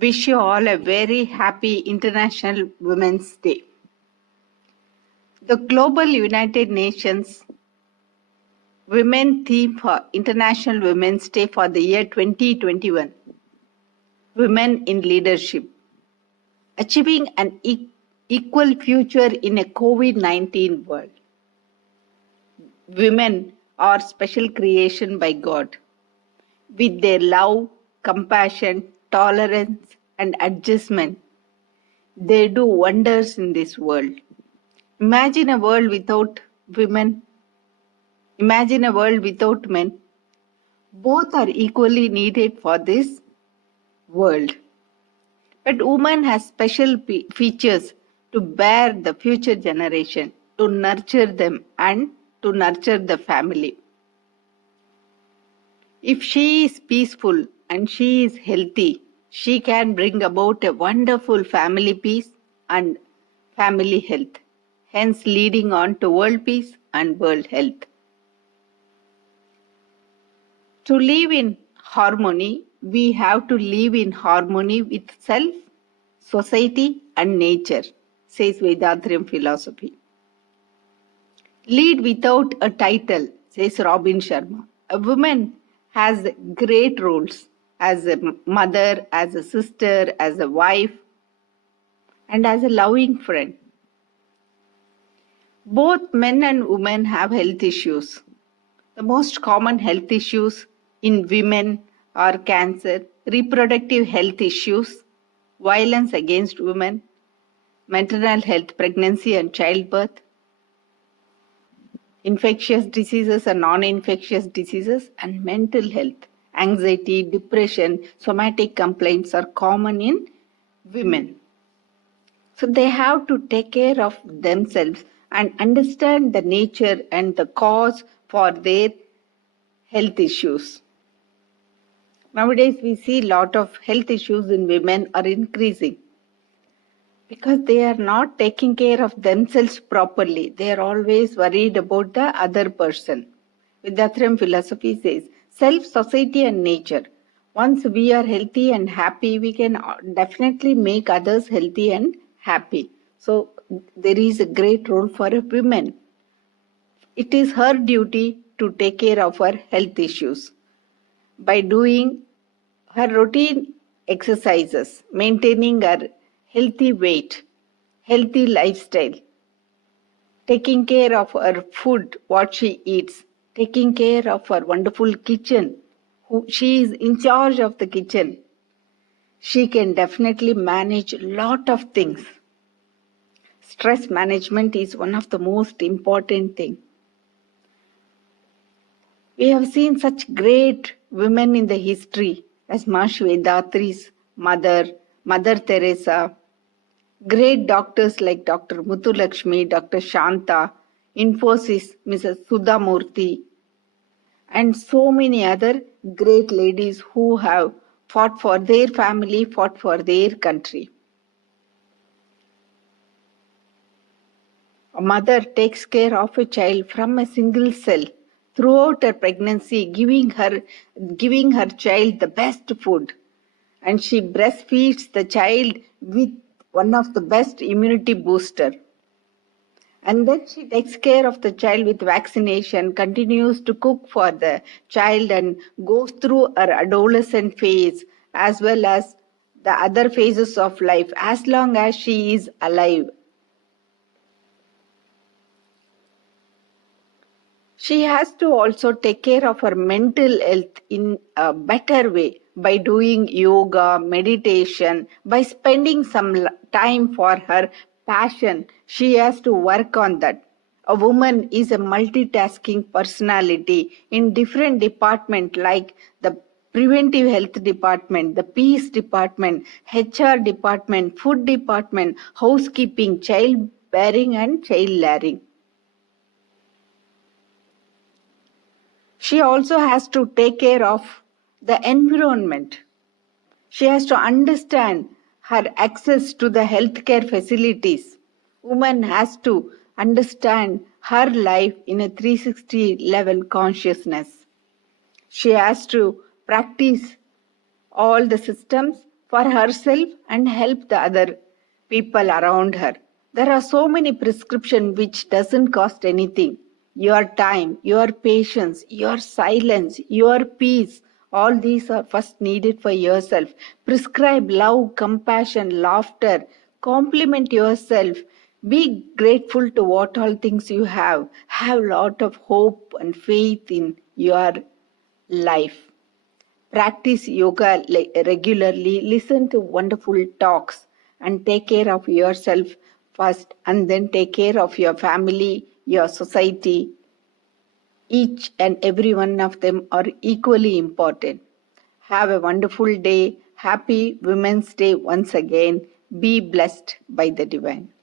Wish you all a very happy International Women's Day. The Global United Nations Women theme for International Women's Day for the year 2021. Women in Leadership. Achieving an equal future in a COVID-19 world. Women are special creation by God. With their love, compassion, tolerance, and adjustment, they do wonders in this world. Imagine a world without women. Imagine a world without men. Both are equally needed for this world. But woman has special features to bear the future generation, to nurture them and to nurture the family. If she is peaceful and she is healthy, she can bring about a wonderful family peace and family health, hence leading on to world peace and world health. To live in harmony, we have to live in harmony with self, society, and nature, says Vedantrium philosophy. Lead without a title, says Robin Sharma. A woman has great roles as a mother, as a sister, as a wife, and as a loving friend. Both men and women have health issues. The most common health issues in women are cancer, reproductive health issues, violence against women, maternal health, pregnancy and childbirth, infectious diseases and non-infectious diseases, and mental health. Anxiety, depression, somatic complaints are common in women. So they have to take care of themselves and understand the nature and the cause for their health issues. Nowadays, we see a lot of health issues in women are increasing because they are not taking care of themselves properly. They are always worried about the other person. Vedantrium philosophy says, self, society and nature. Once we are healthy and happy, we can definitely make others healthy and happy. So there is a great role for a woman. It is her duty to take care of her health issues by doing her routine exercises, maintaining her healthy weight, healthy lifestyle, taking care of her food, what she eats, taking care of her wonderful kitchen. She is in charge of the kitchen. She can definitely manage a lot of things. Stress management is one of the most important things. We have seen such great women in the history as Maharishi Vedatri's mother, Mother Teresa, great doctors like Dr. Muthulakshmi, Dr. Shanta, Infosys, Mrs. Sudha Murthy, and so many other great ladies who have fought for their family, fought for their country. A mother takes care of a child from a single cell throughout her pregnancy, giving her child the best food, and she breastfeeds the child with one of the best immunity booster. And then she takes care of the child with vaccination, continues to cook for the child and goes through her adolescent phase as well as the other phases of life as long as she is alive. She has to also take care of her mental health in a better way by doing yoga, meditation, by spending some time for her passion. She has to work on that. A woman is a multitasking personality in different departments like the preventive health department, the peace department, HR department, food department, housekeeping, child bearing and child rearing. She also has to take care of the environment. She has to understand her access to the healthcare facilities. Woman has to understand her life in a 360 level consciousness. She has to practice all the systems for herself and help the other people around her. There are so many prescriptions which doesn't cost anything. Your time, your patience, your silence, your peace, all these are first needed for yourself. Prescribe love, compassion, laughter, compliment yourself. Be grateful to what all things you have. Have lot of hope and faith in your life. Practice yoga regularly, listen to wonderful talks, and take care of yourself first, and then take care of your family, your society. Each and every one of them are equally important. Have a wonderful day. Happy Women's Day once again. Be blessed by the divine.